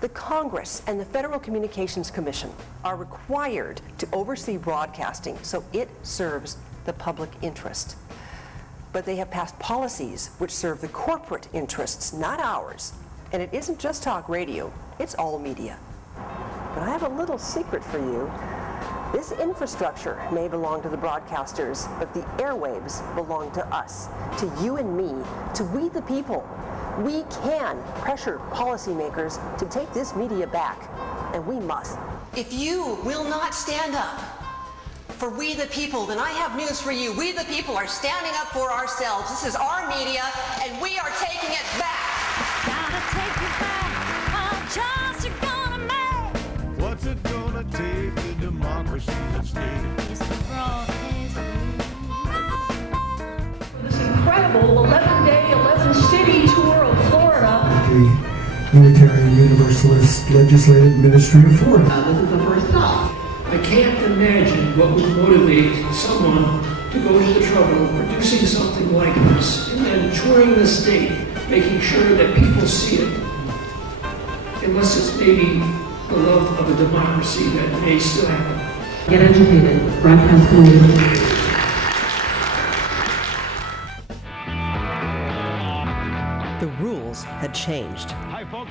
The Congress and the Federal Communications Commission are required to oversee broadcasting so it serves the public interest. But they have passed policies which serve the corporate interests, not ours. And it isn't just talk radio, it's all media. But I have a little secret for you. This infrastructure may belong to the broadcasters, but the airwaves belong to us, to you and me, to we the people. We can pressure policymakers to take this media back, and we must. If you will not stand up for we the people, then I have news for you. We the people are standing up for ourselves. This is our media, and we are taking it back. Gotta take it back. What choice you gonna make? What's it gonna take to democracy at stake? It's the broadcast. This incredible 11-day, 11-city tour of Florida. The Unitarian Universalist Legislative Ministry of Florida. This is the first stop. I can't imagine what would motivate someone to go to the trouble of producing something like this and then touring the state, making sure that people see it. Unless it's maybe the love of a democracy that may still happen. Get educated. Broadcast police. The rules had changed.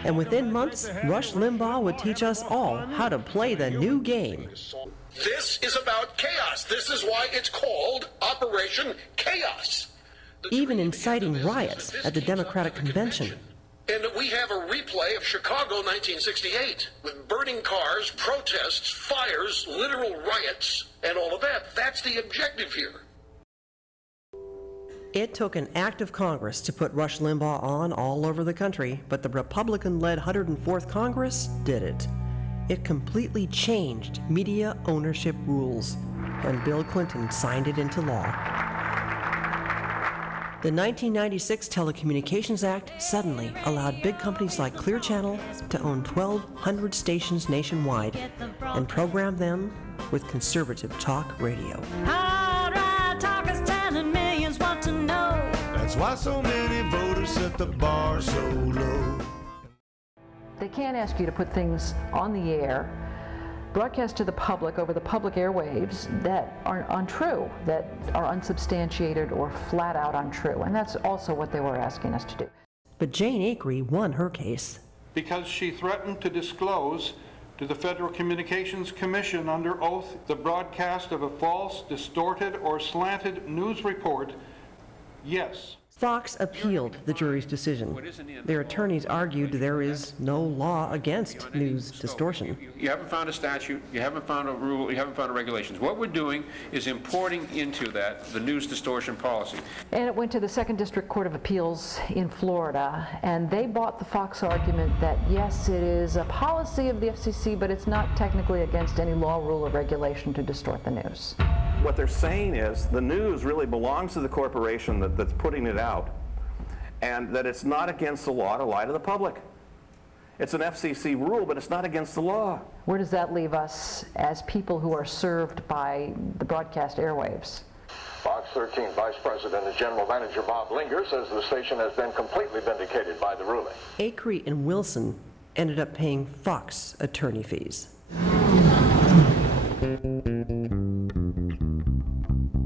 And within months, Rush Limbaugh would teach us all how to play the new game. This is about chaos. This is why it's called Operation Chaos. Even inciting riots at the Democratic Convention. And we have a replay of Chicago 1968 with burning cars, protests, fires, literal riots, and all of that. That's the objective here. It took an act of Congress to put Rush Limbaugh on all over the country, but the Republican-led 104th Congress did it. It completely changed media ownership rules, and Bill Clinton signed it into law. The 1996 Telecommunications Act suddenly allowed big companies like Clear Channel to own 1,200 stations nationwide and program them with conservative talk radio. That's why so many voters set the bar so low. They can't ask you to put things on the air, broadcast to the public over the public airwaves that are untrue, that are unsubstantiated or flat out untrue. And that's also what they were asking us to do. But Jane Acree won her case. Because she threatened to disclose to the Federal Communications Commission under oath the broadcast of a false, distorted, or slanted news report. Yes. Fox appealed the jury's decision. Their attorneys argued there is no law against news distortion. You haven't found a statute, you haven't found a rule, you haven't found regulations. What we're doing is importing into that the news distortion policy. And it went to the Second District Court of Appeals in Florida, and they bought the Fox argument that yes, it is a policy of the FCC, but it's not technically against any law, rule, or regulation to distort the news. What they're saying is the news really belongs to the corporation that's putting it out, and that it's not against the law to lie to the public. It's an FCC rule, but it's not against the law. Where does that leave us as people who are served by the broadcast airwaves? Fox 13 Vice President and General Manager Bob Linger says the station has been completely vindicated by the ruling. Acree and Wilson ended up paying Fox attorney fees.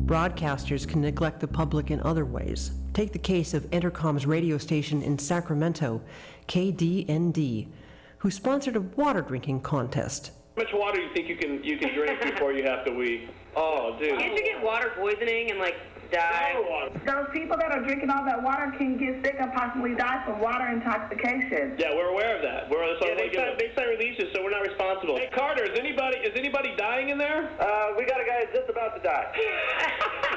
Broadcasters can neglect the public in other ways. Take the case of Entercom's radio station in Sacramento, KDND, who sponsored a water drinking contest. How much water do you think you can drink before you have to wee? Oh, dude. Can't you get water poisoning and, like, die? Those people that are drinking all that water can get sick and possibly die from water intoxication. Yeah, we're aware of that. They sign releases, so we're not responsible. Hey, Carter, is anybody dying in there? We got a guy that's just about to die.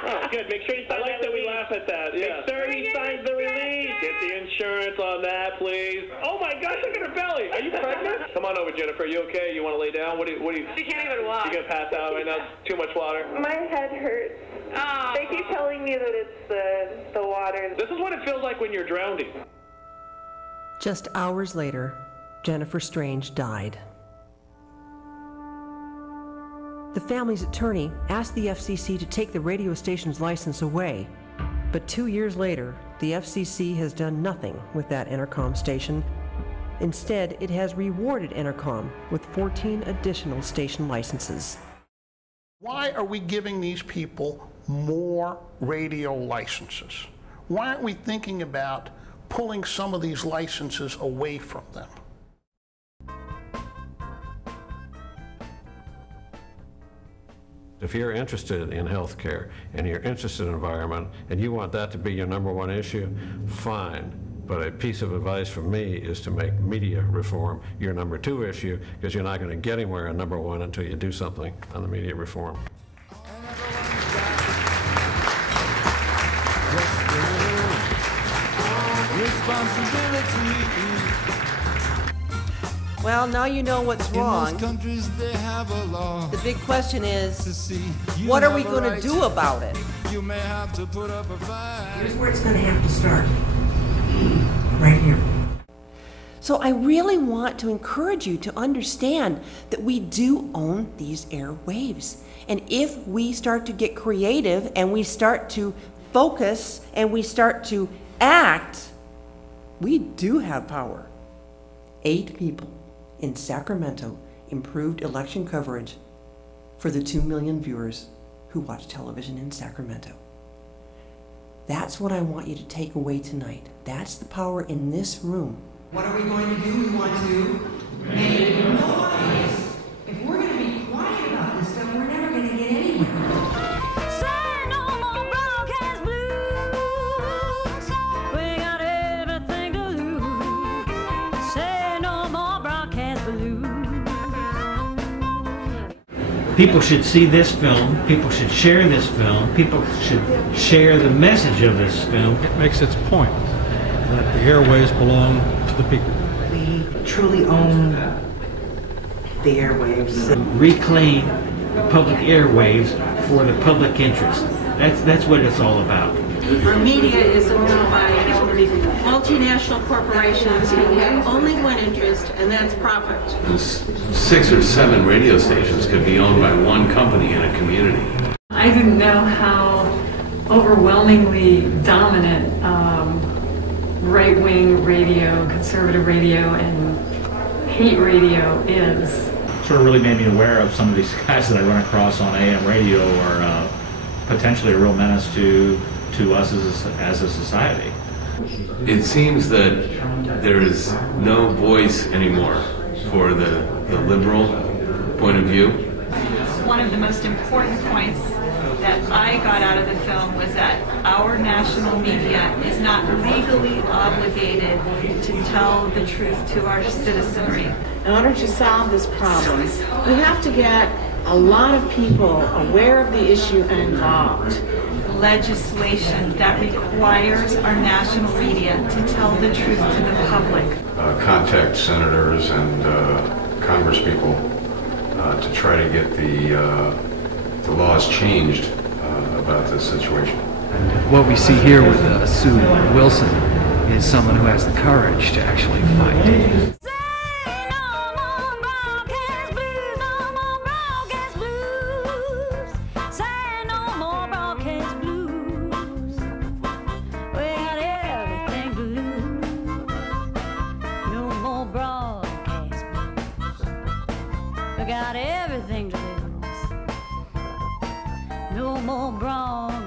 Oh, good. Make sure you sign that we laugh at that. Yeah. Make sure he signs the release. Get the insurance on that, please. Oh my gosh, look at her belly. Are you pregnant? Come on over, Jennifer. You okay? You want to lay down? What do you? She can't even walk. You gonna pass out right now? Too much water. My head hurts. Oh. They keep telling me that it's the water. This is what it feels like when you're drowning. Just hours later, Jennifer Strange died. The family's attorney asked the FCC to take the radio station's license away, but 2 years later, the FCC has done nothing with that Entercom station, Instead, it has rewarded Entercom with 14 additional station licenses. Why are we giving these people more radio licenses? Why aren't we thinking about pulling some of these licenses away from them? If you're interested in healthcare and you're interested in environment and you want that to be your #1 issue, fine. But a piece of advice from me is to make media reform your #2 issue, because you're not going to get anywhere on #1 until you do something on the media reform. Well, now you know what's wrong. The big question is, what are we going to do about it? Here's where it's going to have to start. Right here. So I really want to encourage you to understand that we do own these airwaves. And if we start to get creative and we start to focus and we start to act, we do have power. 8 people in Sacramento improved election coverage for the 2 million viewers who watch television in Sacramento. That's what I want you to take away tonight. That's the power in this room. What are we going to do? We want to make noise. If we're going to be quiet about this stuff, we're never going to get anywhere. Say no more broadcast blues. We got everything to lose. Say no more broadcast blues. People should see this film, people should share this film, people should share the message of this film. It makes its point that the airways belong to the people. We truly own the airwaves. Reclaim the public airwaves for the public interest. That's what it's all about. Our media is owned by multinational corporations who have only one interest, and that's profit. 6 or 7 radio stations could be owned by one company in a community. I didn't know how overwhelmingly dominant right-wing radio, conservative radio, and hate radio is. Sort of really made me aware of some of these guys that I run across on AM radio are potentially a real menace to us as a society. It seems that there is no voice anymore for the liberal point of view. One of the most important points that I got out of the film was that our national media is not legally obligated to tell the truth to our citizenry. In order to solve this problem, we have to get a lot of people aware of the issue and involved. Legislation that requires our national media to tell the truth to the public. Contact senators and congresspeople to try to get the laws changed about this situation. What we see here with Sue Wilson is someone who has the courage to actually fight. We got everything to lose. No more broadcast.